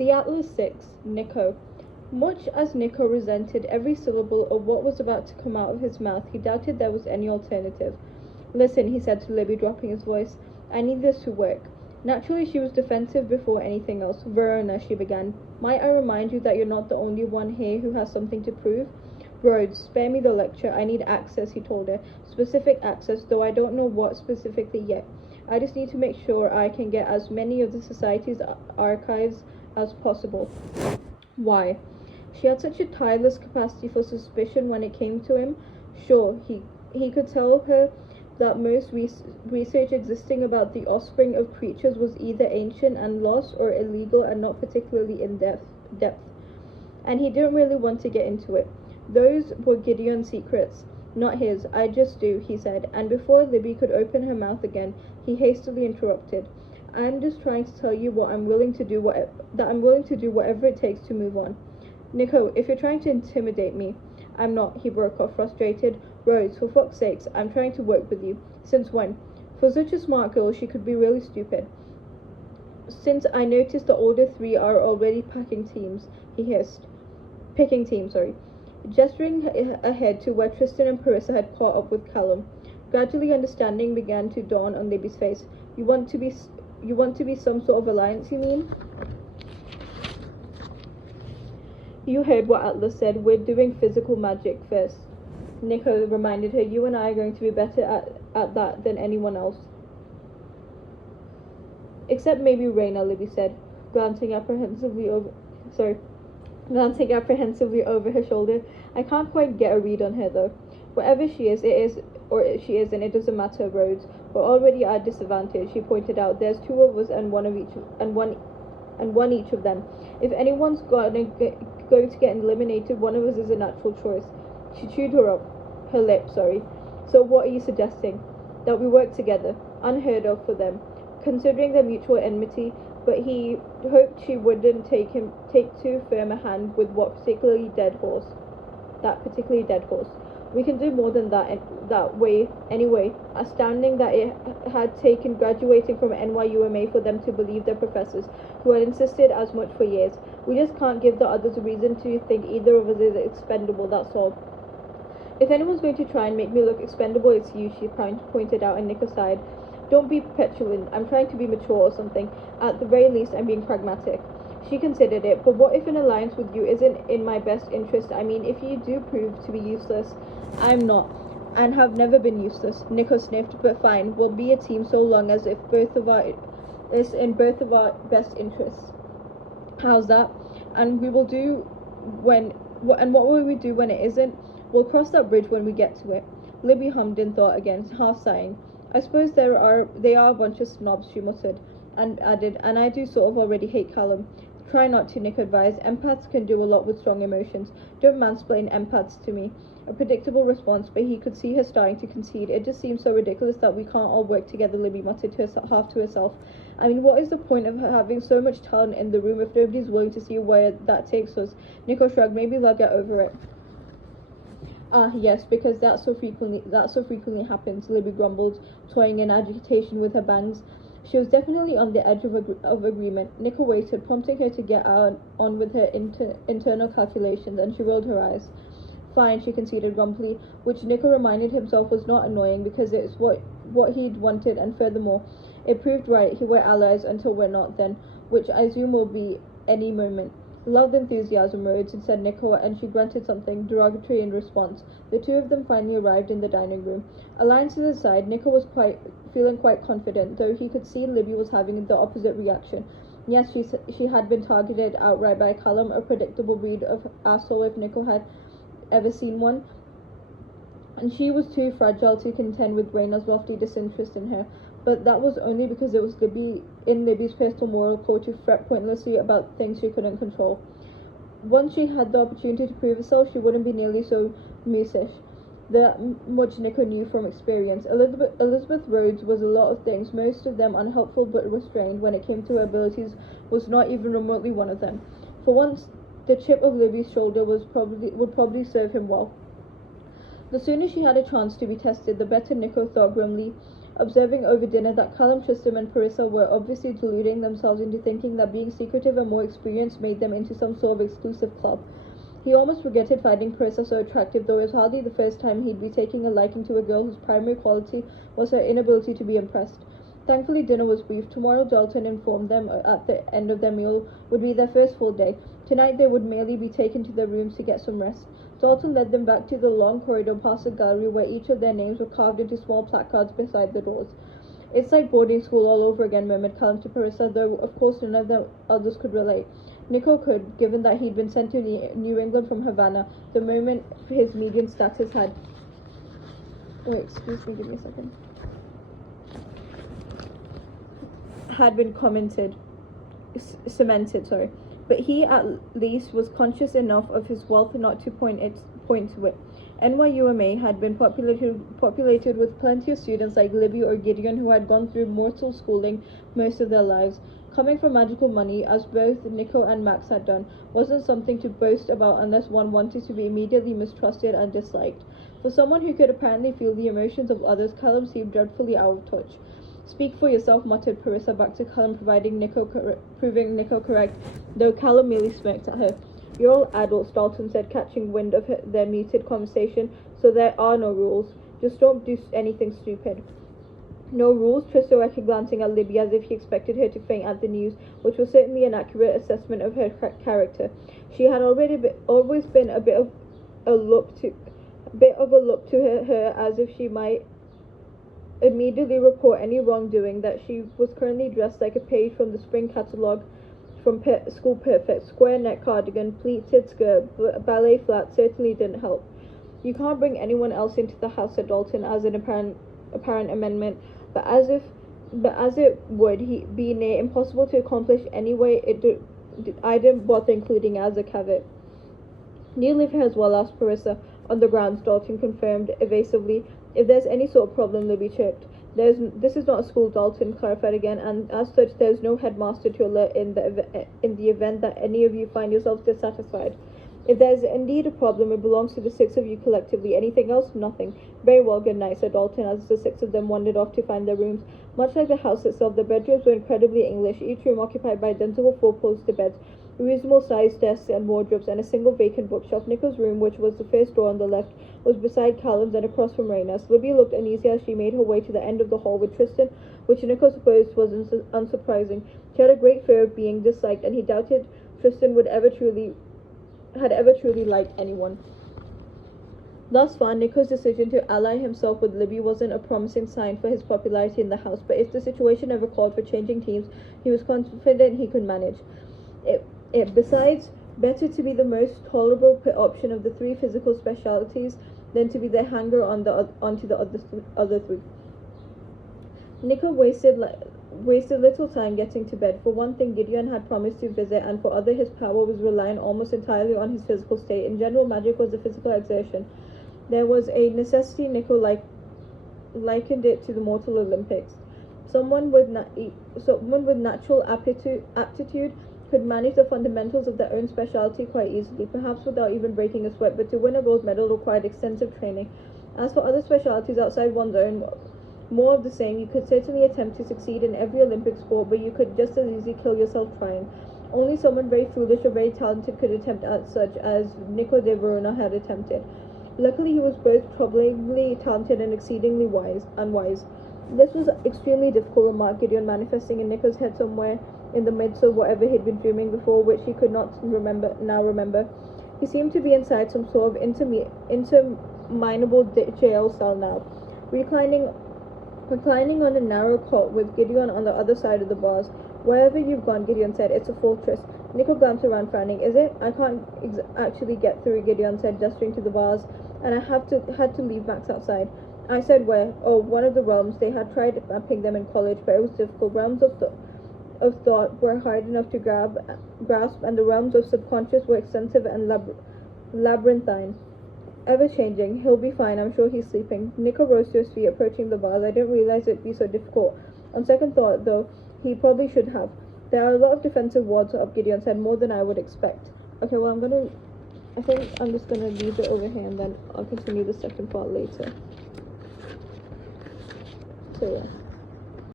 The Atlas 6, Nico. Much as Nico resented every syllable of what was about to come out of his mouth, he doubted there was any alternative. Listen, he said to Libby, dropping his voice. I need this to work. Naturally, she was defensive before anything else. Verona, she began. Might I remind you that you're not the only one here who has something to prove? Rhodes, spare me the lecture. I need access, he told her. Specific access, though I don't know what specifically yet. I just need to make sure I can get as many of the Society's archives as possible. Why? She had such a tireless capacity for suspicion when it came to him. Sure, he could tell her that most research existing about the offspring of creatures was either ancient and lost or illegal and not particularly in depth. And he didn't really want to get into it. Those were Gideon's secrets, not his. I just do, he said, and before Libby could open her mouth again, he hastily interrupted. I'm just trying to tell you I'm willing to do whatever it takes to move on. Nico, if you're trying to intimidate me, I'm not, he broke off, frustrated. Rhodes, for fuck's sakes, I'm trying to work with you. Since when? For such a smart girl, she could be really stupid. Since I noticed the older three are already picking teams, he hissed. Gesturing ahead to where Tristan and Parissa had caught up with Callum. Gradually understanding began to dawn on Libby's face. You want to be some sort of alliance, you mean? You heard what Atlas said. We're doing physical magic first. Nico reminded her, you and I are going to be better at that than anyone else. Except maybe Reyna, Libby said, glancing apprehensively over her shoulder. I can't quite get a read on her though. Whatever she is, she isn't, it doesn't matter, Rhodes. We're already at a disadvantage, she pointed out. There's two of us and one each of them. If anyone's going to get eliminated, one of us is a natural choice. She chewed her lip. So what are you suggesting? That we work together. Unheard of for them, considering their mutual enmity, but he hoped she wouldn't take too firm a hand with that particularly dead horse. We can do more than that way anyway. Astounding that it had taken graduating from NYUMA for them to believe their professors, who had insisted as much for years. We just can't give the others a reason to think either of us is expendable, that's all. If anyone's going to try and make me look expendable, it's you, she pointed out, and Nico sighed. Don't be petulant. I'm trying to be mature or something. At the very least, I'm being pragmatic. She considered it. But what if an alliance with you isn't in my best interest? I mean, if you do prove to be useless, I'm not, and have never been useless. Nico sniffed. But fine, we'll be a team so long as it's in both of our best interests. How's that? And what will we do when it isn't? We'll cross that bridge when we get to it. Libby hummed in thought again, half sighing. I suppose they are a bunch of snobs, she muttered, and added, and I do sort of already hate Callum. Try not to, Nick advised. Empaths can do a lot with strong emotions. Don't mansplain empaths to me. A predictable response, but he could see her starting to concede. It just seems so ridiculous that we can't all work together, Libby muttered half to herself. I mean, what is the point of having so much talent in the room if nobody's willing to see where that takes us? Nico shrugged. Maybe they'll get over it. Ah, yes, because that so frequently happens, Libby grumbled, toying in agitation with her bangs. She was definitely on the edge of agreement. Nico waited, prompting her to get on with her internal calculations, and she rolled her eyes. Fine, she conceded grumpily, which Nico reminded himself was not annoying because it's what he'd wanted, and furthermore, it proved right. He were allies until we're not then, which I assume will be any moment. Love the enthusiasm, Rhodes, said Nico, and she grunted something derogatory in response. The two of them finally arrived in the dining room. Alliances aside, Nico was feeling quite confident, though he could see Libby was having the opposite reaction. Yes, she had been targeted outright by Callum, a predictable breed of asshole if Nico had ever seen one, and she was too fragile to contend with Reyna's lofty disinterest in her. But that was only because it was in Libby's personal moral code to fret pointlessly about things she couldn't control. Once she had the opportunity to prove herself, she wouldn't be nearly so musish. That much Nico knew from experience. Elizabeth Rhodes was a lot of things, most of them unhelpful but restrained. When it came to her abilities, was not even remotely one of them. For once, the chip of Libby's shoulder would probably serve him well. The sooner she had a chance to be tested, the better, Nico thought grimly. observing over dinner that Callum, Tristan and Parissa were obviously deluding themselves into thinking that being secretive and more experienced made them into some sort of exclusive club. He almost regretted finding Parissa so attractive, though it was hardly the first time he'd be taking a liking to a girl whose primary quality was her inability to be impressed. Thankfully, dinner was brief. Tomorrow, Dalton informed them at the end of their meal would be their first full day. Tonight, they would merely be taken to their rooms to get some rest. Dalton led them back to the long corridor past the gallery where each of their names were carved into small placards beside the doors. It's like boarding school all over again, murmured Callum to Parissa, though of course none of the others could relate. Nico could, given that he'd been sent to New England from Havana the moment his median status had... Wait, excuse me, give me a second. Had been cemented, sorry. But he at least was conscious enough of his wealth not to point to it. NYUMA had been populated with plenty of students like Libby or Gideon who had gone through mortal schooling most of their lives. Coming from magical money, as both Nico and Max had done, wasn't something to boast about unless one wanted to be immediately mistrusted and disliked. For someone who could apparently feel the emotions of others, Callum seemed dreadfully out of touch. Speak for yourself, muttered Parissa back to Callum, proving Nico correct, though Callum merely smirked at her. You're all adults, Dalton said, catching wind of their muted conversation, so there are no rules. Just don't do anything stupid. No rules? Tristan echoed, glancing at Libby as if he expected her to faint at the news, which was certainly an accurate assessment of her character. She had always been a bit of a look to her, as if she might immediately report any wrongdoing, that she was currently dressed like a page from the spring catalogue from School Perfect. Square neck cardigan, pleated skirt, ballet flat certainly didn't help. You can't bring anyone else into the house, said Dalton, as an apparent amendment, but as it would be near impossible to accomplish anyway, I didn't bother including as a caveat. Do you live here as well? Asked Parissa. On the grounds, Dalton confirmed evasively. If there's any sort of problem, Libby chirped. This is not a school, Dalton clarified again, and as such there's no headmaster to alert in the event that any of you find yourselves dissatisfied. If there's indeed a problem, it belongs to the six of you collectively. Anything else? Nothing. Very well, good night, said Dalton, as the six of them wandered off to find their rooms. Much like the house itself, the bedrooms were incredibly English, each room occupied by identical four-poster beds, reasonable-sized desks and wardrobes, and a single vacant bookshelf. Nico's room, which was the first door on the left, was beside Callum's and across from Raina's. Libby looked uneasy as she made her way to the end of the hall with Tristan, which Nico supposed was unsurprising. She had a great fear of being disliked, and he doubted Tristan had ever truly liked anyone. Thus far, Nico's decision to ally himself with Libby wasn't a promising sign for his popularity in the house, but if the situation ever called for changing teams, he was confident he could manage. Besides, better to be the most tolerable option of the three physical specialities than to be the hanger onto the other three. Nico wasted little time getting to bed. For one thing, Gideon had promised to visit, and for other, his power was reliant almost entirely on his physical state. In general, magic was a physical exertion. There was a necessity. Nico likened it to the Mortal Olympics. Someone with natural aptitude could manage the fundamentals of their own specialty quite easily, perhaps without even breaking a sweat, but to win a gold medal required extensive training. As for other specialties outside one's own, more of the same. You could certainly attempt to succeed in every Olympic sport, but you could just as easily kill yourself trying. Only someone very foolish or very talented could attempt at such as Nico de Verona had attempted. Luckily, he was both troublingly talented and exceedingly unwise. This was extremely difficult, remarked Gideon, manifesting in Nico's head somewhere in the midst of whatever he'd been dreaming before, which he could not remember. He seemed to be inside some sort of interminable jail cell now. Reclining on a narrow cot with Gideon on the other side of the bars. Wherever you've gone, Gideon said, it's a fortress. Nico glanced around, frowning. Is it? I can't actually get through, Gideon said, gesturing to the bars, and I had to leave Max outside. I said, where? Oh, one of the realms. They had tried mapping them in college, but it was difficult. Realms of thought were hard enough to grasp, and the realms of subconscious were extensive and labyrinthine. Ever-changing. He'll be fine. I'm sure he's sleeping. Nico rose to his feet, approaching the bars. I didn't realize it'd be so difficult. On second thought, though, he probably should have. There are a lot of defensive wards up, Gideon said, more than I would expect. Okay, well, I think I'm just gonna leave it over here, and then I'll continue the second part later. too.